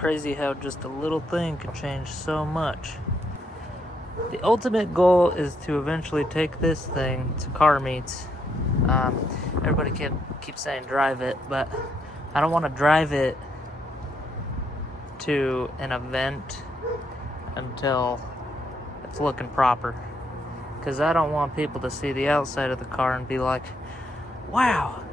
crazy how just a little thing can change so much. The ultimate goal is to eventually take this thing to car meets. Everybody keeps saying drive it, but I don't want to drive it to an event until it's looking proper. Because I don't want people to see the outside of the car and be like, wow,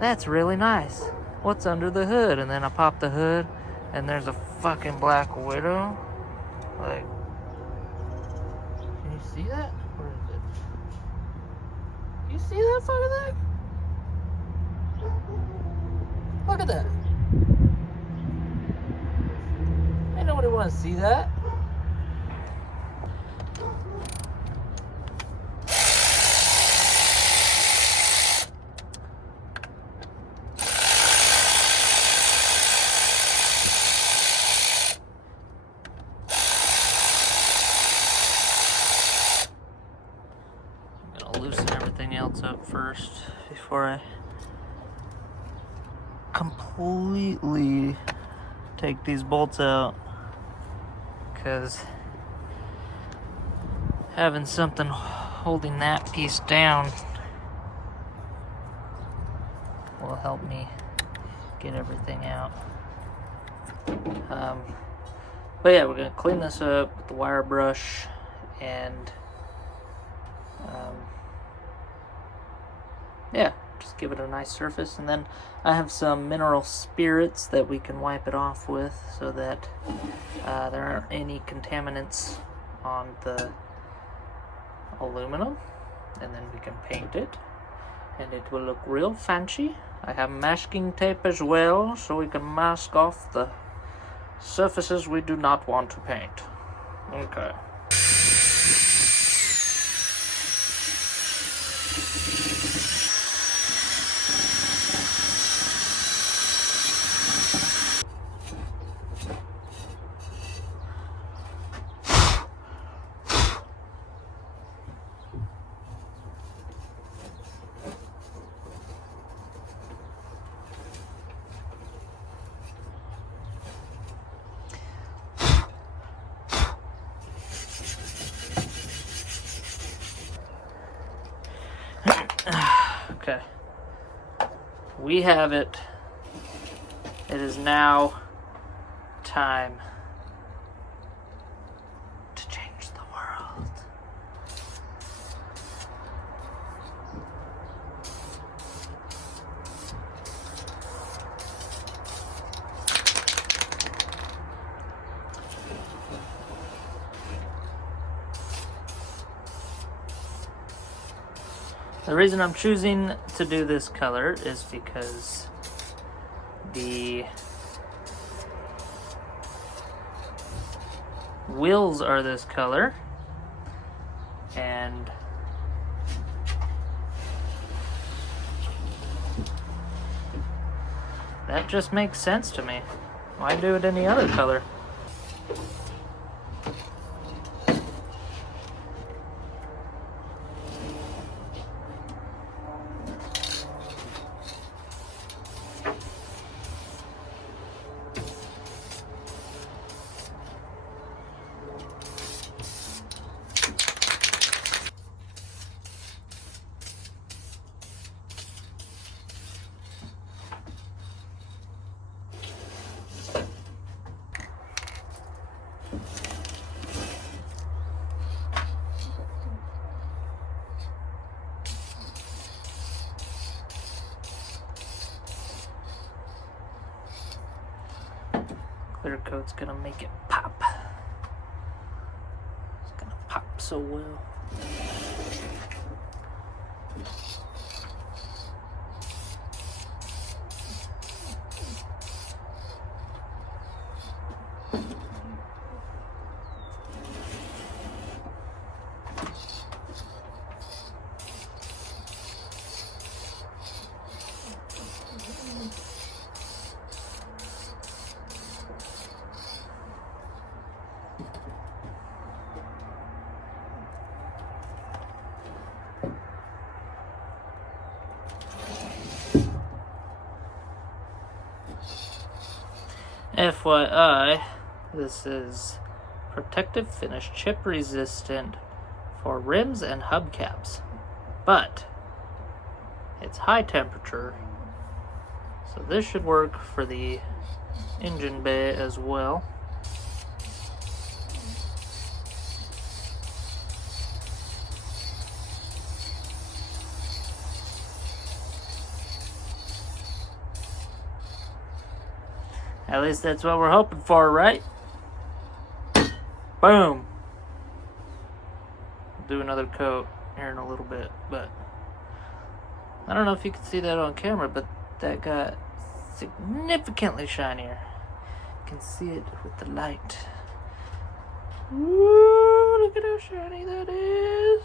that's really nice. What's under the hood? And then I pop the hood and there's a fucking Black Widow. Like, can you see that? Where is it? You see that fucking thing? Look at that. Ain't nobody want to see that. Loosen everything else up first before I completely take these bolts out, because having something holding that piece down will help me get everything out. But yeah, we're gonna clean this up with the wire brush and yeah, just give it a nice surface. And then I have some mineral spirits that we can wipe it off with so that there aren't any contaminants on the aluminum, and then we can paint it and it will look real fancy. I have masking tape as well, so we can mask off the surfaces we do not want to paint. Okay. Okay, we have it. It is now time to change the world. The reason I'm choosing to do this color is because the wheels are this color, and that just makes sense to me. Why do it any other color? Clear coat's gonna make it pop. It's gonna pop so well. FYI, this is protective finish, chip resistant for rims and hubcaps, but it's high temperature, so this should work for the engine bay as well. At least that's what we're hoping for, right? Boom. Do another coat here in a little bit, but I don't know if you can see that on camera, but that got significantly shinier. You can see it with the light. Woo, look at how shiny that is.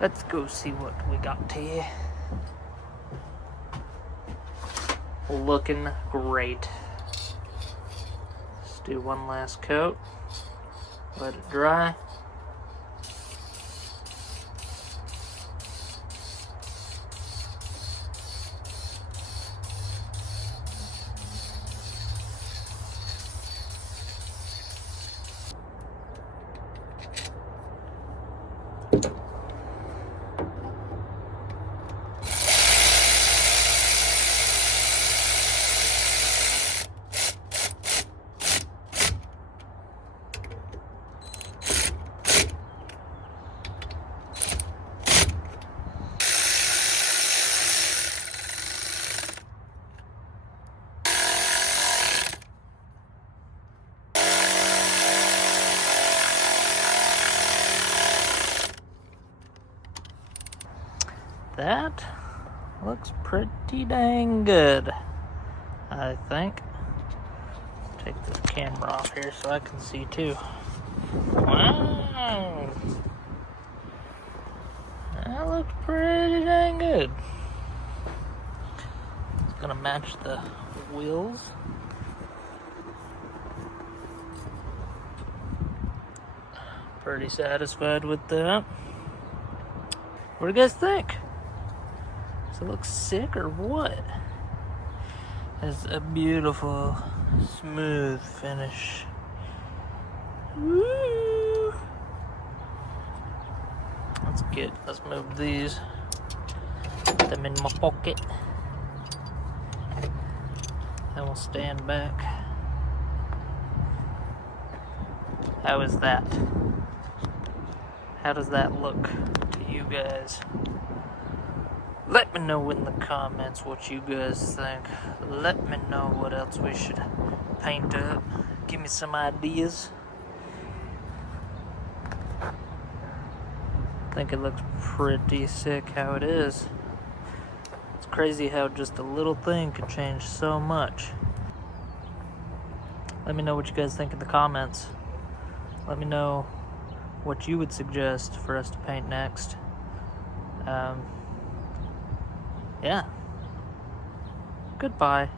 Let's go see what we got here. Looking great. Let's do one last coat. Let it dry. That looks pretty dang good, I think. Take this camera off here so I can see too. Wow! That looks pretty dang good. It's gonna match the wheels. Pretty satisfied with that. What do you guys think? Does it look sick or what? It's a beautiful, smooth finish. Woo! Let's move these. Put them in my pocket. Then we'll stand back. How is that? How does that look to you guys? Let me know in the comments what you guys think. Let me know what else we should paint up. Give me some ideas. I think it looks pretty sick how it is. It's crazy how just a little thing can change so much. Let me know what you guys think in the comments. Let me know what you would suggest for us to paint next. Yeah. Goodbye.